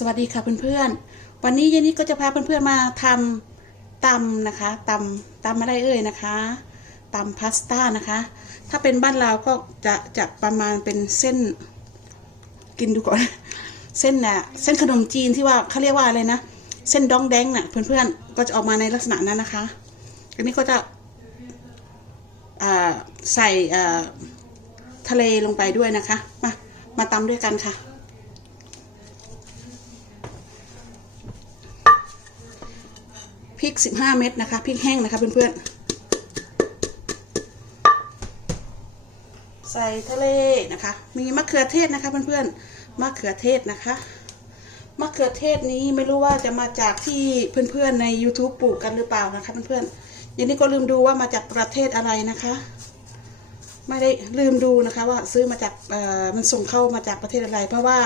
สวัสดีค่ะเพื่อนๆ วันนี้เย็นนี้ก็จะพาเพื่อนๆมาทำตำนะคะตำตำอะไรเอ่ยนะคะตำพาสต้านะคะ ถ้าเป็นบ้านเราก็จะจะประมาณเป็นเส้น กินดูก่อน เส้นน่ะเส้นขนมจีนที่ว่าเขาเรียกว่าอะไรนะ เส้นดองแดงน่ะเพื่อนๆ ก็จะออกมาในลักษณะนั้นนะคะ อันนี้ก็จะใส่ทะเลลงไปด้วยนะคะ มามาตำด้วยกันค่ะ พริก 15 เม็ดนะคะพริกแห้งนะคะเพื่อนๆใส่ทะเลนะคะ มีมะเขือเทศนะคะเพื่อนๆมะเขือเทศนะคะมะเขือเทศนี้ไม่รู้ว่าจะมาจากที่เพื่อนๆใน YouTube ปลูกกันหรือเปล่านะคะเพื่อนๆอย่างนี้ก็ลืมดูว่ามาจากประเทศอะไรนะคะ ไม่ได้ลืมดูนะคะว่าซื้อมาจากมันส่งเข้ามาจากประเทศอะไร เพราะว่า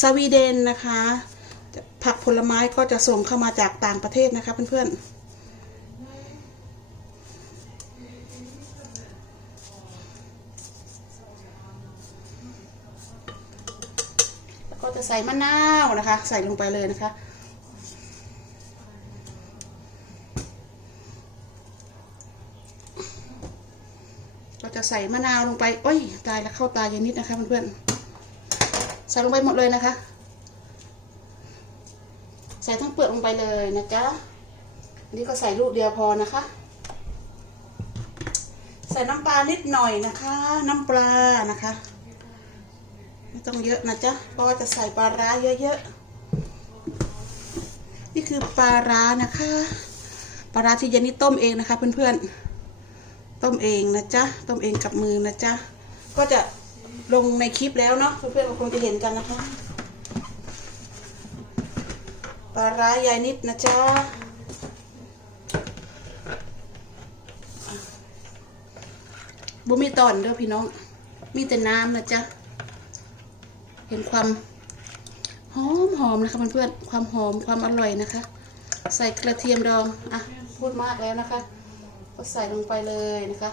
สวีเดนนะคะ ผักผลไม้ก็จะส่งเข้ามาจากต่างประเทศนะคะเพื่อนๆแล้วก็จะใส่มะนาวนะคะ ใส่ลงไปเลยนะคะเราจะใส่มะนาวลงไป โอ้ย ตายแล้วเข้าตาอย่านิดนะคะเพื่อนๆ ใส่ลงไปหมดเลยนะคะ ใส่ทั้งเปลือกลงไปเลยนะจ๊ะนนี้ก็ใส่ลูกเดียวพอนะคะ ใส่น้ำปลานิดหน่อยนะคะ น้ำปลานะคะ ไม่ต้องเยอะนะจ๊ะเพราะว่าจะใส่ปลาร้าเยอะๆนี่คือปลาร้านะคะปลาร้าที่เย็นนี่ต้มเองนะคะ เพื่อนๆต้มเองนะจ๊ะต้มเองกับมือนะจ๊ะก็จะลงในคลิปแล้วเนาะเพื่อนๆคงจะเห็นกันนะคะ ปลาร้ายายนิดนะจ๊ะบุมีตอนเด้อพี่น้อง มีแต่น้ำนะจ๊ะ เห็นความหอมหอมนะคะเพื่อนๆความหอมความอร่อยนะคะ ใส่กระเทียมดองอะพูดมากแล้วนะคะ ก็ใส่ลงไปเลยนะคะ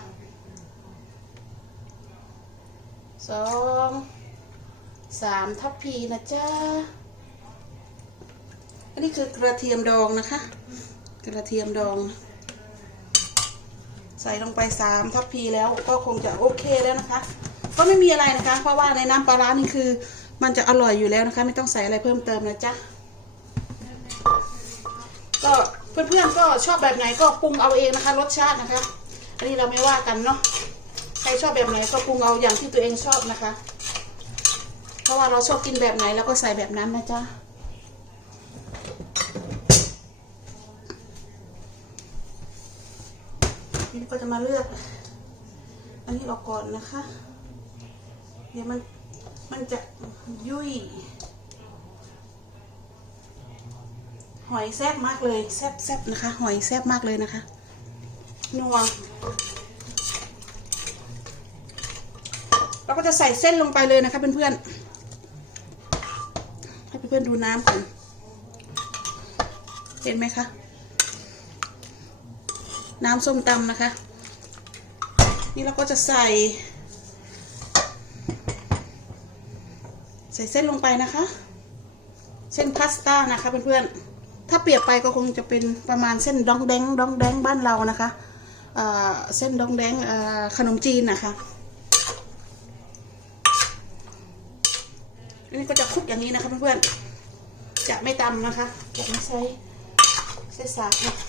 สองสามทัพพีนะจ๊ะ นนี้คือกระเทียมดองนะคะ กระเทียมดอง ใส่ลงไปสามทัพพีแล้วก็คงจะโอเคแล้วนะคะ ก็ไม่มีอะไรนะคะ เพราะว่าในน้ำปลาร้านี่คือ มันจะอร่อยอยู่แล้วนะคะ ไม่ต้องใส่อะไรเพิ่มเติมนะจ๊ะก็เพื่อนๆก็ชอบแบบไหนก็ปรุงเอาเองนะคะ รสชาตินะคะ อันนี้เราไม่ว่ากันเนาะใครชอบแบบไหนก็ปรุงเอาอย่างที่ตัวเองชอบนะคะ เพราะว่าเราชอบกินแบบไหนแล้วก็ใส่แบบนั้นนะจ๊ะ นี่ก็จะมาเลือก อันนี้ออกก่อนนะคะ เดี๋ยวมันมันจะยุ่ย หอยแซ่บมากเลยแซ่บแซ่บนะคะ หอยแซ่บมากเลยนะคะนัวเราก็จะใส่เส้นลงไปเลยนะคะเพื่อนๆให้เพื่อนๆดูน้ำก่อนเห็นไหมคะ น้ำส้มตำนะคะ นี่เราก็จะใส่ ใส่เส้นลงไปนะคะ เส้นพาสต้านะคะเพื่อนๆถ้าเปรียบไปก็คงจะเป็นประมาณเส้นดองแดงดองแดงบ้านเรานะคะเอ่อเส้นดองแดงขนมจีนนะคะอันนี้ก็จะคลุกอย่างนี้นะคะเพื่อนๆจะไม่ตำนะคะจะไม่ใช้ใช้สากนะ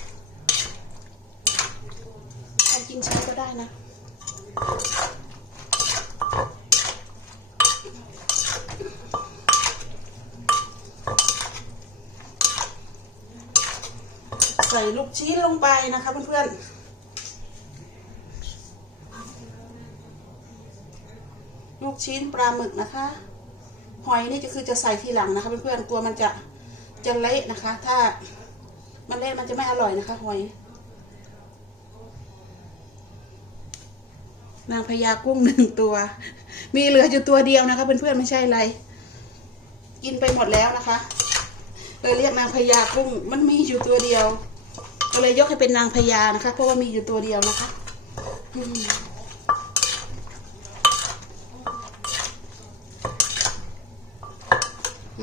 กินเช้าก็ได้นะใส่ลูกชิ้นลงไปนะคะเพื่อนๆลูกชิ้นปลาหมึกนะคะ หอยนี่จะคือจะใส่ทีหลังนะคะเพื่อนๆกลัวมันจะจะเละนะคะ ถ้ามันเละมันจะไม่อร่อยนะคะหอย นางพญากุ้งหนึ่งตัว มีเหลืออยู่ตัวเดียวนะคะเพื่อนๆไม่ใช่อะไร กินไปหมดแล้วนะคะเลยเรียกนางพญากุ้ง มันมีอยู่ตัวเดียวก็เลยยกให้เป็นนางพญานะคะ เพราะว่ามีอยู่ตัวเดียวนะคะอ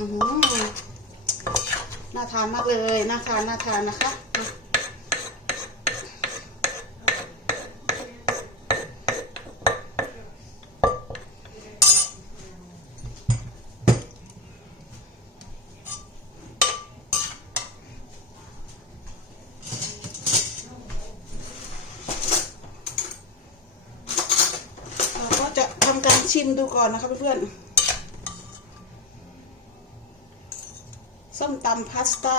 ือหือน่าทานมากเลย น่าทาน น่าทานนะคะมาเราก็จะทำการ ชิมดูก่อนนะคะเพื่อนๆ ส้มตำพาสต้า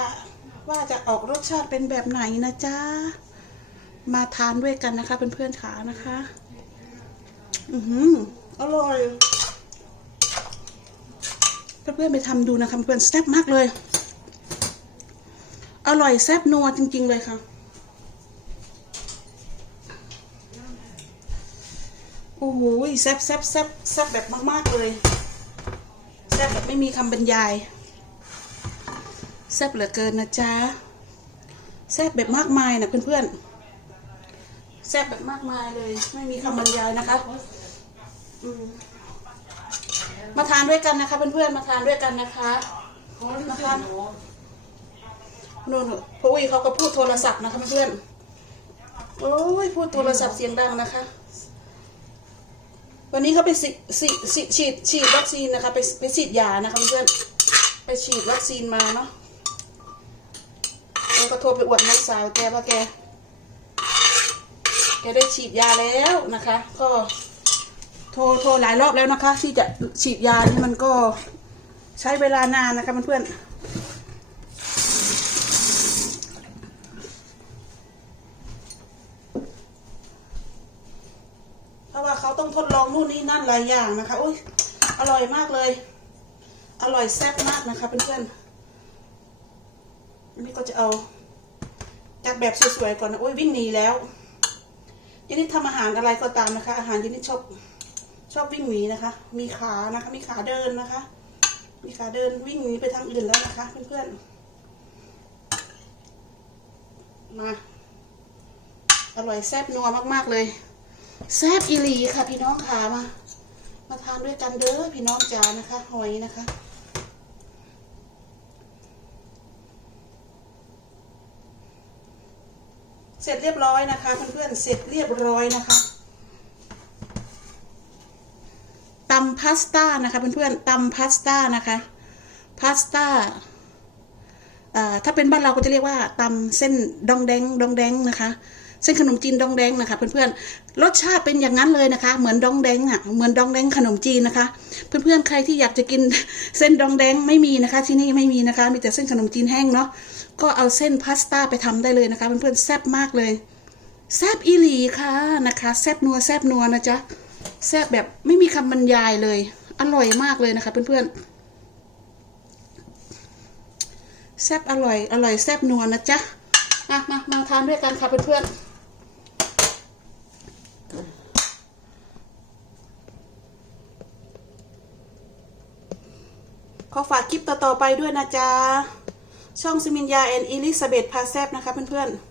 ว่าจะออกรสชาติเป็นแบบไหนนะจ๊ะ มาทานด้วยกันนะคะเพื่อนๆขานะคะ อือหืออร่อย เพื่อนๆไปทำดูนะคะเพื่อนๆแซ่บมากเลย อร่อยแซ่บนัวจริง ๆ เลยค่ะ โอ้โหแซ่บแซ่บแซ่บแซ่บแบบมาก ๆ เลยแซ่บแบบไม่มีคำบรรยายแซ่บเหลือเกินนะจ๊ะแซ่บแบบมากมายนะเพื่อนๆแซ่บแบบมากมายเลย ไม่มีคำบรรยายนะคะมมาทานด้วยกันนะคะ เพื่อนๆมาทานด้วยกันนะคะมาทานนู่นพ่ออุ้ยเขาก็พูดโทรศัพท์นะคะเพื่อนๆโอ้ยพูดโทรศัพท์เสียงดังนะคะ วันนี้เขาไปฉีดฉีดฉีดฉีดวัคซีนนะคะไปไปฉีดยานะคะเพื่อนไปฉีดวัคซีนมาเนาะแล้วก็โทรไปอวดน้องสาวแกว่าแกแกได้ฉีดยาแล้วนะคะ ก็โทรโทรหลายรอบแล้วนะคะ ที่จะฉีดยานี่มันก็ใช้เวลานานนะคะเพื่อนๆ เพราะว่าเขาต้องทดลองนู่นนี่นั่น หลายอย่างนะคะอุ้ยอร่อยมากเลย อร่อยแซ่บมากนะคะเพื่อนๆอันนี้ก็จะเอาจัดแบบสวยๆก่อนนะอุ้ยวิ่งหนีแล้วยันนี่ทำอาหารอะไรก็ตามนะคะ อาหารยันนี่ชอบชอบวิ่งหนีนะคะ มีขานะคะ มีขาเดินนะคะ มีขาเดินวิ่งหนีไปทางอื่นแล้วนะคะ เพื่อนๆมาอร่อยแซ่บนัวมากๆเลย แซ่บอีหลีค่ะพี่น้องขามา มาทานด้วยกันเด้อพี่น้องจ๋านะคะ หอยนะคะเสร็จเรียบร้อยนะคะเพื่อนๆเสร็จเรียบร้อยนะคะตำพาสต้านะคะเพื่อนๆตำพาสต้านะคะพาสต้าอ่าถ้าเป็นบ้านเราก็จะเรียกว่าตำเส้นดองแดงดองแดงนะคะ เส้นขนมจีนดองแดงนะคะ เพื่อนๆรสชาติเป็นอย่างนั้นเลยนะคะ เหมือนดองแดงอะเหมือนดองแดงขนมจีนนะคะ เพื่อนๆใครที่อยากจะกินเส้นดองแดงไม่มีนะคะ ที่นี่ไม่มีนะคะ มีแต่เส้นขนมจีนแห้งเนาะก็เอาเส้นพาสต้าไปทำได้เลยนะคะ เพื่อนๆแซ่บมากเลยแซ่บอีหลีค่ะนะคะแซ่บนัวแซ่บนัวนะจ๊ะแซ่บแบบไม่มีคำบรรยายเลย อร่อยมากเลยนะคะเพื่อนๆแซ่บอร่อยอร่อยแซ่บนัวนะจ๊ะมามามาทานด้วยกันค่ะเพื่อนๆ ขอฝากคลิปต่อๆไปด้วยนะจ๊ะ ช่องซิมินยาแอนอิลิซาเบธพาแซบนะคะเพื่อนๆ